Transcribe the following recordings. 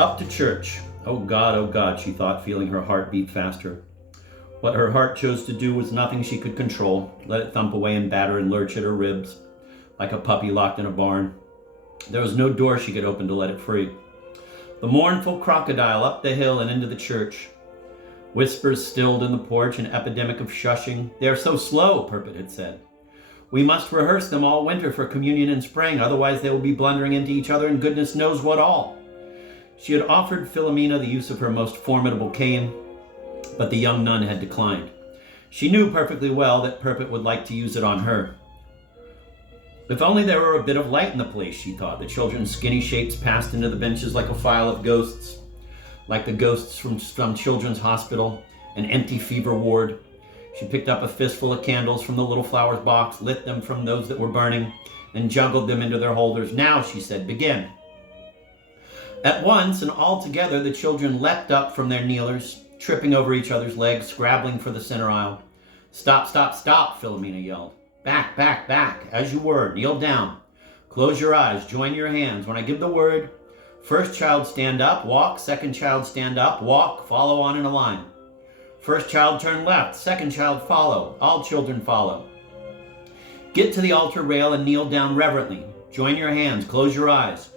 Up to church. Oh God, she thought, feeling her heart beat faster. What her heart chose to do was nothing she could control. Let it thump away and batter and lurch at her ribs, like a puppy locked in a barn. There was no door she could open to let it free. The mournful crocodile up the hill and into the church. Whispers stilled in the porch, an epidemic of shushing. They are so slow, Perpet had said. We must rehearse them all winter for communion in spring, otherwise they will be blundering into each other and goodness knows what all. She had offered Philomena the use of her most formidable cane, but the young nun had declined. She knew perfectly well that Perpet would like to use it on her. If only there were a bit of light in the place, she thought. The children's skinny shapes passed into the benches like a file of ghosts, like the ghosts from some children's hospital, an empty fever ward. She picked up a fistful of candles from the little flowers box, lit them from those that were burning, and juggled them into their holders. Now, she said, begin. At once and all together, the children leapt up from their kneelers, tripping over each other's legs, scrabbling for the center aisle. Stop, stop, stop, Philomena yelled. Back, back, back, as you were, kneel down. Close your eyes, join your hands. When I give the word, first child stand up, walk. Second child stand up, walk, follow on in a line. First child turn left, second child follow. All children follow. Get to the altar rail and kneel down reverently. Join your hands, close your eyes.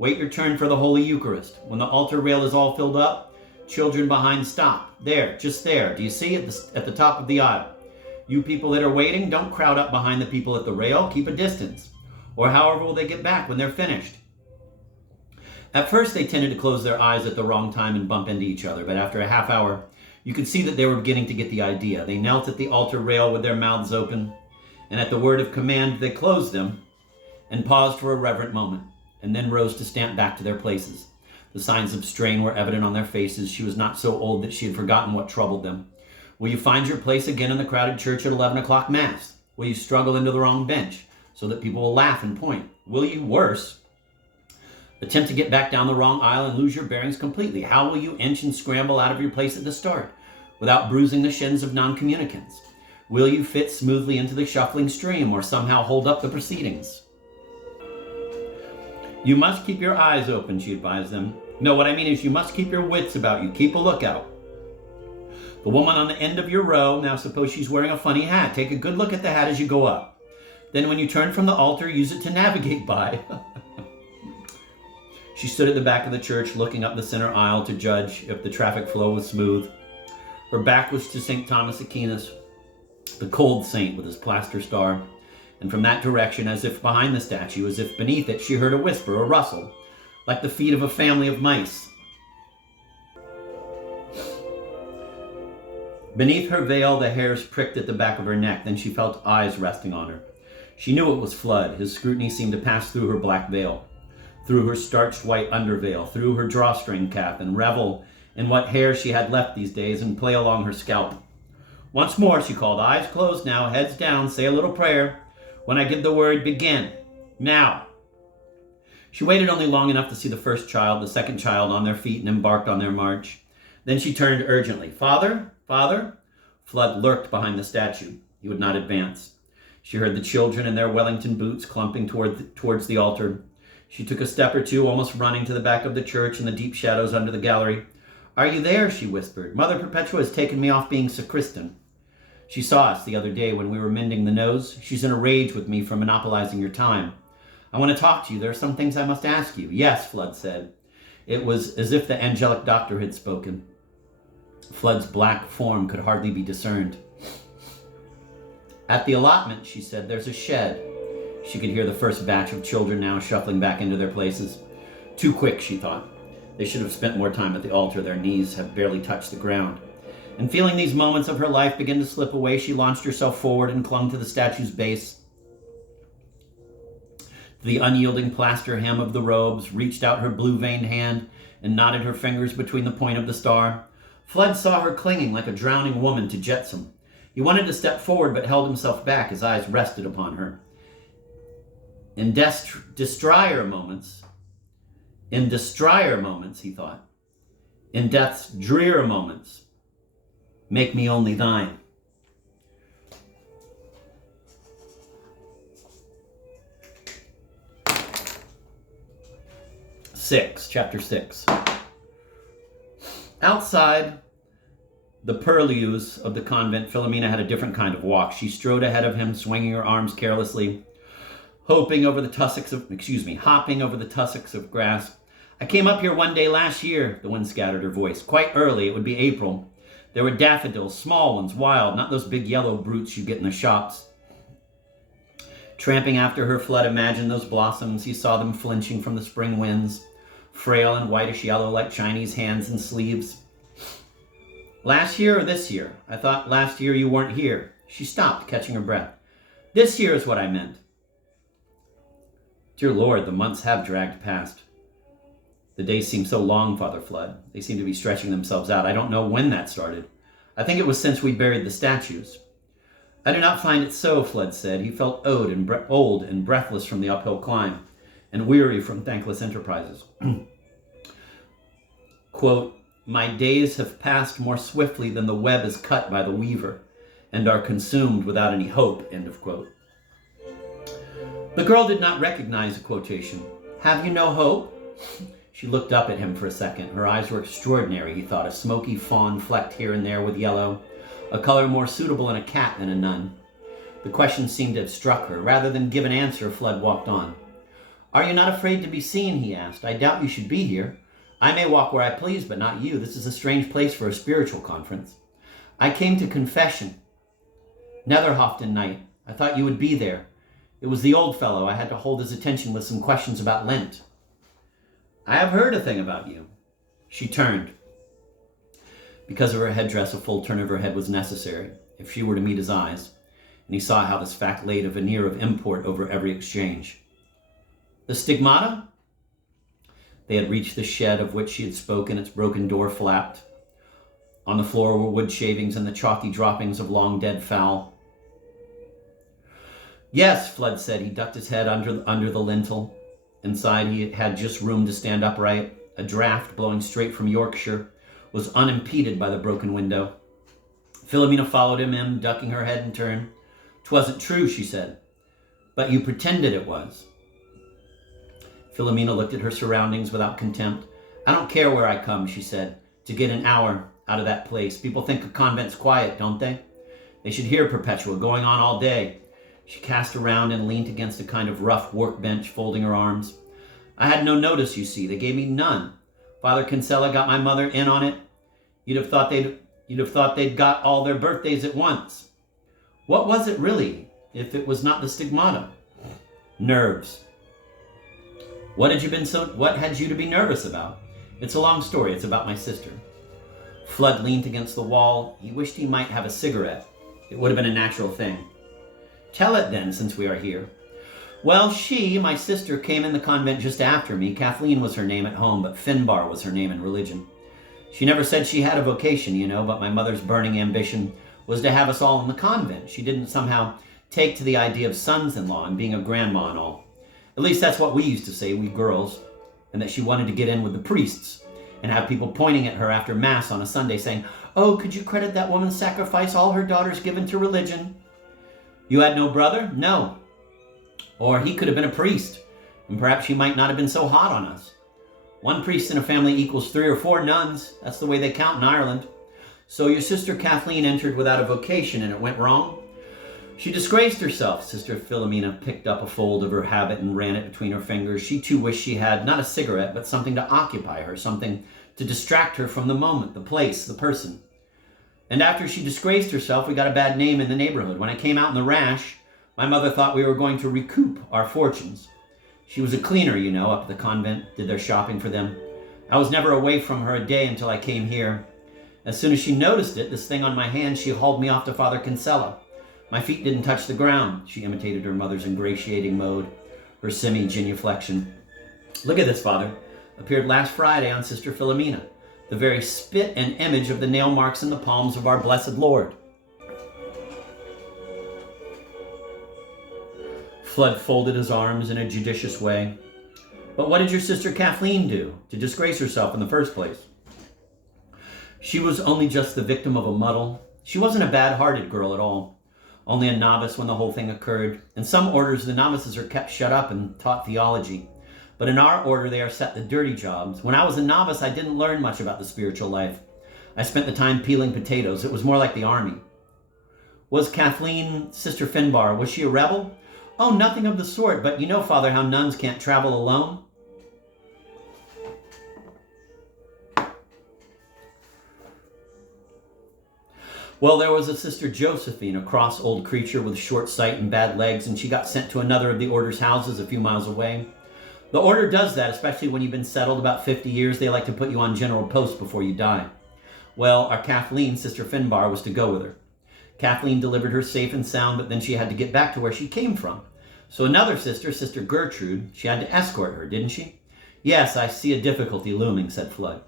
Wait your turn for the Holy Eucharist. When the altar rail is all filled up, children behind stop. There, just there. Do you see at the top of the aisle? You people that are waiting, don't crowd up behind the people at the rail. Keep a distance. Or however will they get back when they're finished? At first, they tended to close their eyes at the wrong time and bump into each other, but after a half hour, you could see that they were beginning to get the idea. They knelt at the altar rail with their mouths open, and at the word of command, they closed them and paused for a reverent moment, and then rose to stamp back to their places. The signs of strain were evident on their faces. She was not so old that she had forgotten what troubled them. Will you find your place again in the crowded church at 11 o'clock Mass? Will you struggle into the wrong bench so that people will laugh and point? Will you, worse, attempt to get back down the wrong aisle and lose your bearings completely? How will you inch and scramble out of your place at the start without bruising the shins of non-communicants? Will you fit smoothly into the shuffling stream or somehow hold up the proceedings? You must keep your eyes open, she advised them. No, what I mean is you must keep your wits about you. Keep a lookout. The woman on the end of your row, now suppose she's wearing a funny hat. Take a good look at the hat as you go up. Then when you turn from the altar, use it to navigate by. She stood at the back of the church, looking up the center aisle to judge if the traffic flow was smooth. Her back was to St. Thomas Aquinas, the cold saint with his plaster star. And from that direction, as if behind the statue, as if beneath it, she heard a whisper, a rustle, like the feet of a family of mice. Beneath her veil, the hairs pricked at the back of her neck. Then she felt eyes resting on her. She knew it was Fludd. His scrutiny seemed to pass through her black veil, through her starched white underveil, through her drawstring cap, and revel in what hair she had left these days and play along her scalp. Once more, she called, eyes closed now, heads down, say a little prayer. When I give the word, begin. Now. She waited only long enough to see the first child, the second child on their feet and embarked on their march. Then she turned urgently. Father? Father? Fludd lurked behind the statue. He would not advance. She heard the children in their Wellington boots clumping towards the altar. She took a step or two, almost running to the back of the church in the deep shadows under the gallery. Are you there? She whispered. Mother Perpetua has taken me off being sacristan. She saw us the other day when we were mending the nose. She's in a rage with me for monopolizing your time. I want to talk to you. There are some things I must ask you. Yes, Fludd said. It was as if the angelic doctor had spoken. Fludd's black form could hardly be discerned. At the allotment, she said, there's a shed. She could hear the first batch of children now shuffling back into their places. Too quick, she thought. They should have spent more time at the altar. Their knees have barely touched the ground. And feeling these moments of her life begin to slip away, she launched herself forward and clung to the statue's base. The unyielding plaster hem of the robes, reached out her blue-veined hand and knotted her fingers between the point of the star. Fludd saw her clinging like a drowning woman to jetsam. He wanted to step forward but held himself back. His eyes rested upon her. In destrier moments, he thought, in death's drear moments, make me only thine. Chapter 6. Outside the purlieus of the convent, Philomena had a different kind of walk. She strode ahead of him, swinging her arms carelessly, hopping over the tussocks of grass. I came up here one day last year, the wind scattered her voice. Quite early, it would be April. There were daffodils, small ones, wild, not those big yellow brutes you get in the shops. Tramping after her, Fludd imagined those blossoms. He saw them flinching from the spring winds, frail and whitish yellow like Chinese hands and sleeves. Last year or this year? I thought last year you weren't here. She stopped, catching her breath. This year is what I meant. Dear Lord, the months have dragged past. The days seem so long, Father Fludd. They seem to be stretching themselves out. I don't know when that started. I think it was since we buried the statues. I do not find it so, Fludd said. He felt old and breathless from the uphill climb, and weary from thankless enterprises. Quote, my days have passed more swiftly than the web is cut by the weaver, and are consumed without any hope, end of quote. The girl did not recognize the quotation. Have you no hope? She looked up at him for a second. Her eyes were extraordinary, he thought, a smoky fawn flecked here and there with yellow, a color more suitable in a cat than a nun. The question seemed to have struck her. Rather than give an answer, Fludd walked on. Are you not afraid to be seen, he asked. I doubt you should be here. I may walk where I please, but not you. This is a strange place for a spiritual conference. I came to confession. Netherhofton night. I thought you would be there. It was the old fellow. I had to hold his attention with some questions about Lent. I have heard a thing about you. She turned. Because of her headdress, a full turn of her head was necessary, if she were to meet his eyes, and he saw how this fact laid a veneer of import over every exchange. The stigmata? They had reached the shed of which she had spoken. Its broken door flapped. On the floor were wood shavings and the chalky droppings of long dead fowl. Yes, Fludd said. He ducked his head under the lintel. Inside he had just room to stand upright. A draught blowing straight from Yorkshire was unimpeded by the broken window. Philomena followed him in, ducking her head in turn. 'Twasn't true, she said. But you pretended it was. Philomena looked at her surroundings without contempt. I don't care where I come, she said, to get an hour out of that place. People think a convent's quiet, don't they? They should hear Perpetua going on all day. She cast around and leaned against a kind of rough workbench, folding her arms. I had no notice, you see. They gave me none. Father Kinsella got my mother in on it. You'd have thought they'd got all their birthdays at once. What was it really, if it was not the stigmata? Nerves. What had you to be nervous about? It's a long story. It's about my sister. Fludd leaned against the wall. He wished he might have a cigarette. It would have been a natural thing. Tell it then, since we are here. Well, my sister, came in the convent just after me. Kathleen was her name at home, but Finbar was her name in religion. She never said she had a vocation, but my mother's burning ambition was to have us all in the convent. She didn't somehow take to the idea of sons-in-law and being a grandma and all. At least that's what we used to say, we girls, and that she wanted to get in with the priests and have people pointing at her after Mass on a Sunday saying, oh, could you credit that woman's sacrifice all her daughters given to religion? You had no brother? No. Or he could have been a priest, and perhaps he might not have been so hot on us. One priest in a family equals 3 or 4 nuns. That's the way they count in Ireland. So your sister Kathleen entered without a vocation, and it went wrong? She disgraced herself. Sister Philomena picked up a fold of her habit and ran it between her fingers. She too wished she had not a cigarette, but something to occupy her, something to distract her from the moment, the place, the person. And after she disgraced herself, we got a bad name in the neighborhood. When I came out in the rash, my mother thought we were going to recoup our fortunes. She was a cleaner, up at the convent, did their shopping for them. I was never away from her a day until I came here. As soon as she noticed it, this thing on my hand, she hauled me off to Father Kinsella. My feet didn't touch the ground. She imitated her mother's ingratiating mode, her semi-genuflection. Look at this, Father. Appeared last Friday on Sister Philomena. The very spit and image of the nail marks in the palms of our blessed Lord. Fludd folded his arms in a judicious way. But what did your sister Kathleen do to disgrace herself in the first place? She was only just the victim of a muddle. She wasn't a bad-hearted girl at all. Only a novice when the whole thing occurred. In some orders, the novices are kept shut up and taught theology. But in our order, they are set the dirty jobs. When I was a novice, I didn't learn much about the spiritual life. I spent the time peeling potatoes. It was more like the army. Was Kathleen Sister Finbar? Was she a rebel? Oh, nothing of the sort, but you know, Father, how nuns can't travel alone. Well, there was a Sister Josephine, a cross old creature with short sight and bad legs, and she got sent to another of the order's houses a few miles away. The order does that, especially when you've been settled about 50 years. They like to put you on general post before you die. Well, our Kathleen, Sister Finbar, was to go with her. Kathleen delivered her safe and sound, but then she had to get back to where she came from. So another sister, Sister Gertrude, she had to escort her, didn't she? Yes, I see a difficulty looming, said Fludd.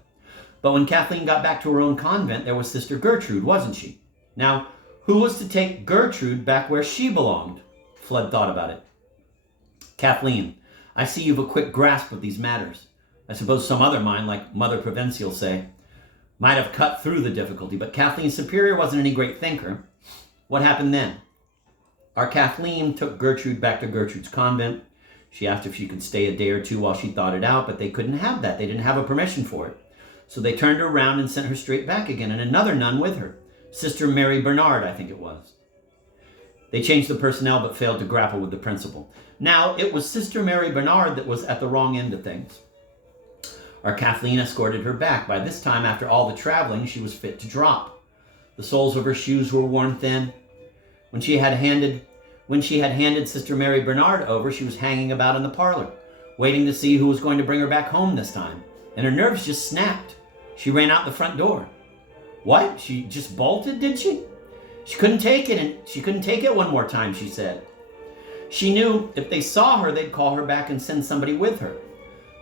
But when Kathleen got back to her own convent, there was Sister Gertrude, wasn't she? Now, who was to take Gertrude back where she belonged? Fludd thought about it. Kathleen, I see you've a quick grasp of these matters. I suppose some other mind, like Mother Provincial, say, might have cut through the difficulty, but Kathleen's superior wasn't any great thinker. What happened then? Our Kathleen took Gertrude back to Gertrude's convent. She asked if she could stay a day or two while she thought it out, but they couldn't have that. They didn't have a permission for it. So they turned her around and sent her straight back again, and another nun with her. Sister Mary Bernard, I think it was. They changed the personnel but failed to grapple with the principle. Now, it was Sister Mary Bernard that was at the wrong end of things. Our Kathleen escorted her back. By this time, after all the traveling, she was fit to drop. The soles of her shoes were worn thin. When she had handed Sister Mary Bernard over, she was hanging about in the parlor, waiting to see who was going to bring her back home this time. And her nerves just snapped. She ran out the front door. What? She just bolted, did she? She couldn't take it, and she couldn't take it one more time, she said. She knew if they saw her, they'd call her back and send somebody with her.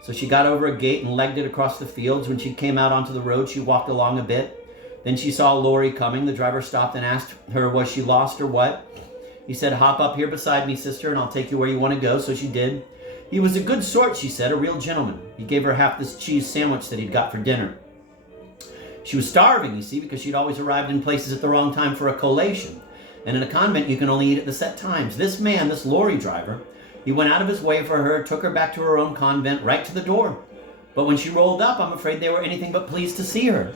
So she got over a gate and legged it across the fields. When she came out onto the road, she walked along a bit. Then she saw a lorry coming. The driver stopped and asked her, was she lost or what? He said, hop up here beside me, sister, and I'll take you where you want to go. So she did. He was a good sort, she said, a real gentleman. He gave her half this cheese sandwich that he'd got for dinner. She was starving, you see, because she'd always arrived in places at the wrong time for a collation. And in a convent, you can only eat at the set times. This man, this lorry driver, he went out of his way for her, took her back to her own convent, right to the door. But when she rolled up, I'm afraid they were anything but pleased to see her.